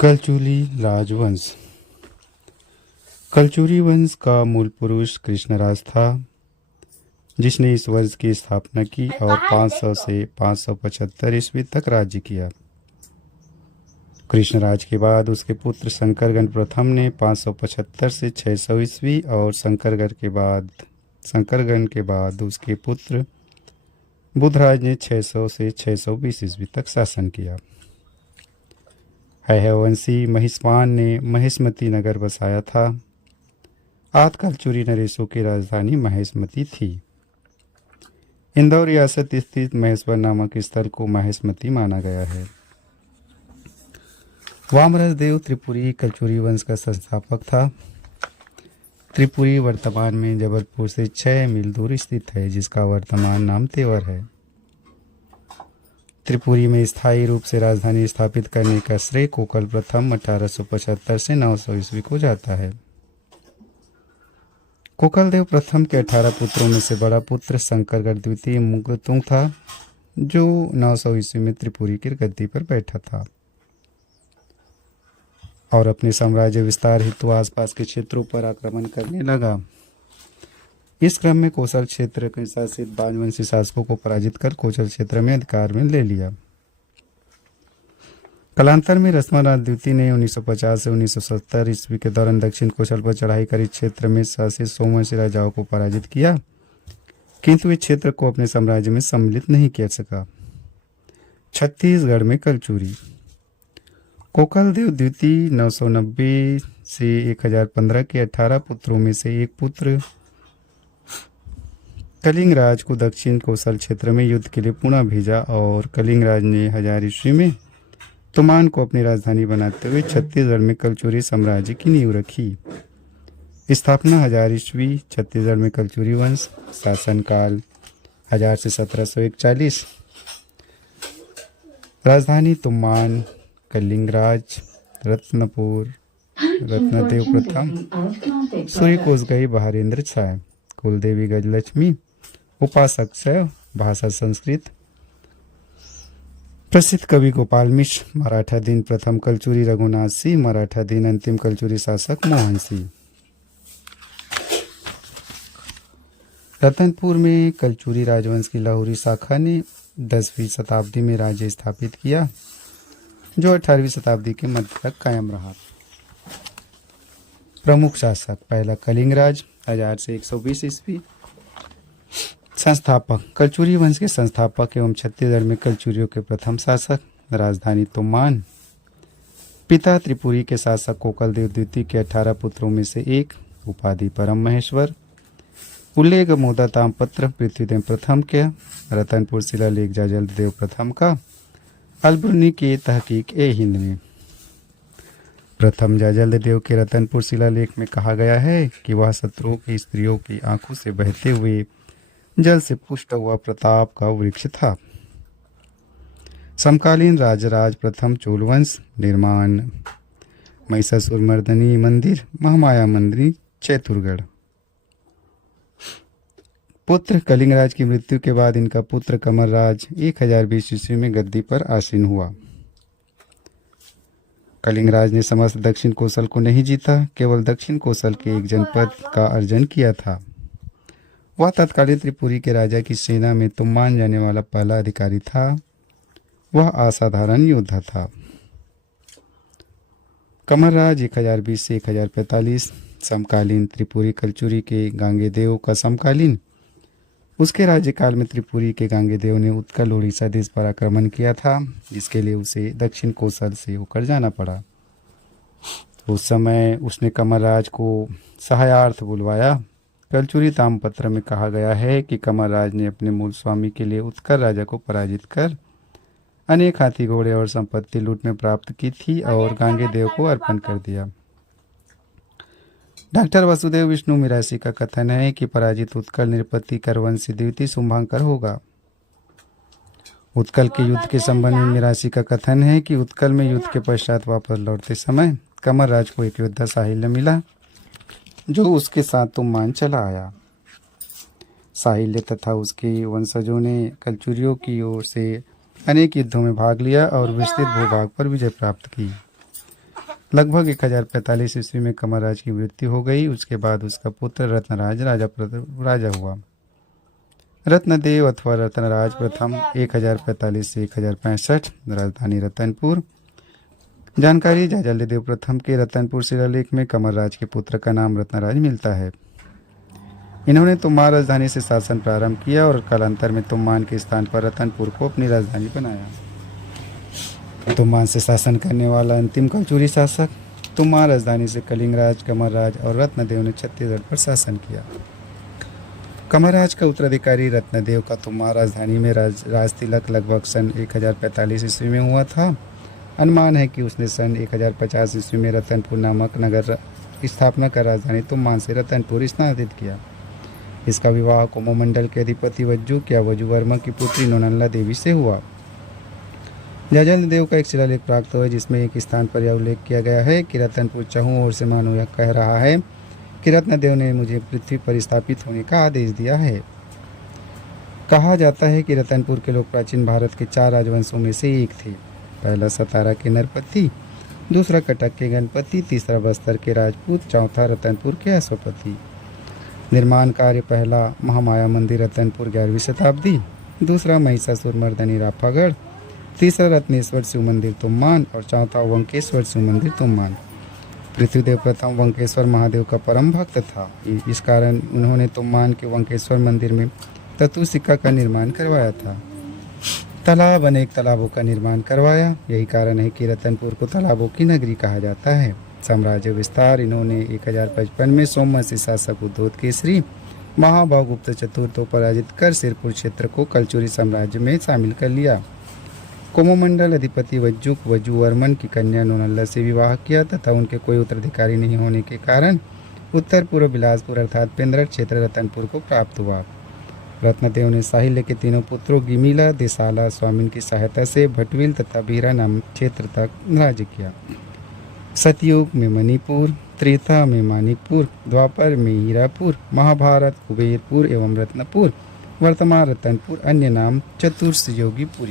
कलचुली राजवंश। कलचुरी वंश का मूल पुरुष कृष्णराज था, जिसने इस वंश की स्थापना की और 500 से 575 ईस्वी तक राज्य किया। कृष्णराज के बाद उसके पुत्र शंकरगण प्रथम ने 575 से 600 ईस्वी और शंकरगण के बाद उसके पुत्र बुधराज ने 600 से 620 ईस्वी तक शासन किया। हैहवंशी महिष्मान ने महेशमती नगर बसाया था। आद कलचुरी नरेशों की राजधानी महेशमती थी। इंदौर रियासत स्थित महेश्वर नामक स्थल को महेशमती माना गया है। वामरस देव त्रिपुरी कलचुरी वंश का संस्थापक था। त्रिपुरी वर्तमान में जबलपुर से 6 मील दूर स्थित है, जिसका वर्तमान नाम तेवर है। त्रिपुरी में स्थायी रूप से राजधानी स्थापित करने का श्रेय कोकल प्रथम 1875 से 900 ईस्वी को जाता है। कोकल देव प्रथम के 18 पुत्रों में से बड़ा पुत्र शंकरगढ़ द्वितीय मुग्धतुंग था, जो 900 ईस्वी में त्रिपुरी की गद्दी पर बैठा था और अपने साम्राज्य विस्तार हेतु आसपास के क्षेत्रों पर आक्रमण करने लगा। इस क्रम में कोसल क्षेत्र के शासित राजवंशी शासकों को पराजित कर कोचल क्षेत्र में अधिकार में ले लिया। कालांतर में रश्मराज द्वितीय ने 1950 से 1970 ईस्वी के दौरान दक्षिण कोसल पर चढ़ाई कर इस क्षेत्र में शासित सोमवंशी राजाओं को पराजित किया, किंतु इस क्षेत्र को अपने साम्राज्य में सम्मिलित नहीं किया सका। छत्तीसगढ़ में कलचुरी। कोकल देव द्वितीय 990 से 1015 के 18 पुत्रों में से एक पुत्र कलिंग राज को दक्षिण कोसल क्षेत्र में युद्ध के लिए पुनः भेजा और कलिंग राज ने 1000 ईस्वी में तुमान को अपनी राजधानी बनाते हुए छत्तीसगढ़ में कलचुरी साम्राज्य की नींव रखी। स्थापना 1000 ईस्वी। छत्तीसगढ़ में कलचुरी वंश। शासनकाल 1000 से 1741। राजधानी तुमान, कलिंगराज, रत्नपुर, रत्नदेव प्रथम, सूर्य कोसगई, बहारेंद्र छाय, कुलदेवी गजलक्ष्मी, उपासक शैव, भाषा संस्कृत। प्रसिद्ध कवि गोपाल मिश्र। मराठा दिन प्रथम कलचुरी रघुनाथ सिंह। मराठा दिन अंतिम कलचुरी शासक मोहन सिंह। रतनपुर में कलचुरी राजवंश की लाहौरी शाखा ने 10वीं शताब्दी में राज्य स्थापित किया, जो 18वीं शताब्दी के मध्य तक कायम रहा। प्रमुख शासक। पहला कलिंगराज 1000 से 120 ईस्वी। संस्थापक। कलचुरी वंश के संस्थापक एवं छत्तीसगढ़ में कलचुरियों के प्रथम शासक। राजधानी तुमान। पिता त्रिपुरी के शासक कोकल देव द्वितीय के 18 पुत्रों में से एक। उपाधि परम महेश्वर। उल्लेख मोदा तामपत्र पृथ्वीदेव प्रथम के। रतनपुर शिलालेख जाजल देव प्रथम का। अलबुर्नी की तहकीक ए हिंद में। प्रथम जाजल देव के रतनपुर शिलालेख में कहा गया है कि वह शत्रुओं की स्त्रियों की आंखों से बहते हुए जल से पुष्ट हुआ प्रताप का वृक्ष था। समकालीन राजराज प्रथम चोलवंश। निर्माण महिषासुर मर्दनी मंदिर, महामाया मंदिर, चैतुरगढ़। पुत्र। कलिंगराज की मृत्यु के बाद इनका पुत्र कमरराज 1020 ईस्वी में गद्दी पर आसीन हुआ। कलिंगराज ने समस्त दक्षिण कोसल को नहीं जीता, केवल दक्षिण कोसल के एक जनपद का अर्जन किया था। वह तत्कालीन त्रिपुरी के राजा की सेना में तुमान जाने वाला पहला अधिकारी था। वह असाधारण योद्धा था। कमरराज 1020 से 1045। समकालीन त्रिपुरी कलचुरी के गांगेदेव का समकालीन। उसके राज्यकाल में त्रिपुरी के गांगेदेव ने उत्कल उड़ीसा देश पर आक्रमण किया था, जिसके लिए उसे दक्षिण कोसल से होकर जाना पड़ा। उस समय उसने कमरराज को सहायार्थ बुलवाया। कलचुरी तामपत्र में कहा गया है कि कमरराज ने अपने मूल स्वामी के लिए उत्कल राजा को पराजित कर अनेक हाथी घोड़े और संपत्ति लूट में प्राप्त की थी और गांगेदेव को अर्पण कर दिया। डॉक्टर वसुदेव विष्णु मिरासी का कथन है कि पराजित उत्कल निरपति करवंशी द्वितीय शुभांकर होगा। उत्कल के युद्ध के संबंध में मिरासी का कथन है कि उत्कल में युद्ध के पश्चात वापस लौटते समय कमरराज को एक योद्धा साहिल्य मिला, जो उसके साथ तुमान चला आया। साहिल्य तथा उसके वंशजों ने कलचुरियों की ओर से अनेक युद्धों में भाग लिया और विस्तृत भूभाग पर विजय प्राप्त की। लगभग 1045 ईस्वी में कमरराज की मृत्यु हो गई। उसके बाद उसका पुत्र रत्नराज राजा हुआ। रत्नदेव अथवा रत्नराज प्रथम 1045 से 1065, राजधानी रतनपुर। जानकारी जाजलदेव प्रथम के रतनपुर शिलालेख में कमरराज के पुत्र का नाम रत्नराज मिलता है। इन्होंने तोमार राजधानी से शासन प्रारंभ किया और कालांतर में तोमान के स्थान पर रतनपुर को अपनी राजधानी बनाया। तोमान से शासन करने वाला अंतिम कलचुरी शासक। तोमार राजधानी से कलिंगराज, कमरराज और रत्नदेव ने छत्तीसगढ़ पर शासन किया। कमरराज का उत्तराधिकारी रत्नदेव का तोमार राजधानी में राज तिलक लगभग सन 1045 ईस्वी में हुआ था। अनुमान है कि उसने सन 1050 ईस्वी में रतनपुर नामक नगर की स्थापना कर राजधानी तोमान से रतनपुर स्थानांतरित किया। इसका विवाह कोमोमंडल के अधिपति वज्जुक या वजुवर्मा की पुत्री नोनल्ला देवी से हुआ। जाजलदेव का एक शिलालेख प्राप्त हुआ जिसमें एक स्थान पर यह उल्लेख किया गया है कि रतनपुर चहुं ओर से मानो यह कह रहा है कि रत्नदेव ने मुझे पृथ्वी पर स्थापित होने का आदेश दिया है। कहा जाता है कि रतनपुर के लोग प्राचीन भारत के 4 राजवंशों में से एक थे। पहला सतारा के नरपति, दूसरा कटक के गणपति, तीसरा बस्तर के राजपूत, चौथा रतनपुर के अश्वपति। निर्माण कार्य पहला महामाया मंदिर रतनपुर 11वीं शताब्दी, दूसरा महिषासुर मर्दनी राफागढ़, तीसरा रत्नेश्वर शिव मंदिर तोमान और चौथा वंकेश्वर शिव मंदिर तोमान। पृथ्वीदेव प्रथम वंकेश्वर महादेव का परम भक्त था। इस कारण उन्होंने तोमान के वंकेश्वर मंदिर में तत्व सिक्का का निर्माण करवाया था। तालाब, अनेक तालाबों का निर्माण करवाया। यही कारण है कि रतनपुर को तालाबों की नगरी कहा जाता है। साम्राज्य विस्तार। इन्होंने 1055 में सोमवंशी शासक उद्योत केसरी महाभागुप्त चतुर्थ को पराजित कर सिरपुर क्षेत्र को कलचुरी साम्राज्य में शामिल कर लिया। कोमोमंडल अधिपति वज्जुक वजुवर्मन की कन्या नोनल्ला से विवाह किया तथा उनके कोई उत्तराधिकारी नहीं होने के कारण उत्तर पूर्व बिलासपुर अर्थात पेंद्रट क्षेत्र रतनपुर को प्राप्त हुआ। रत्नदेव ने साहिल्य के तीनों पुत्रों गिमिला, देसाला, स्वामिन की सहायता से भटविल तथा बीरा नामक क्षेत्र तक राज्य किया। सतयुग में मणिपुर, त्रेता में मानिकपुर, द्वापर में हीरापुर, महाभारत कुबेरपुर एवं रत्नपुर, वर्तमान रतनपुर, अन्य नाम चतुर्सयोगीपुरी।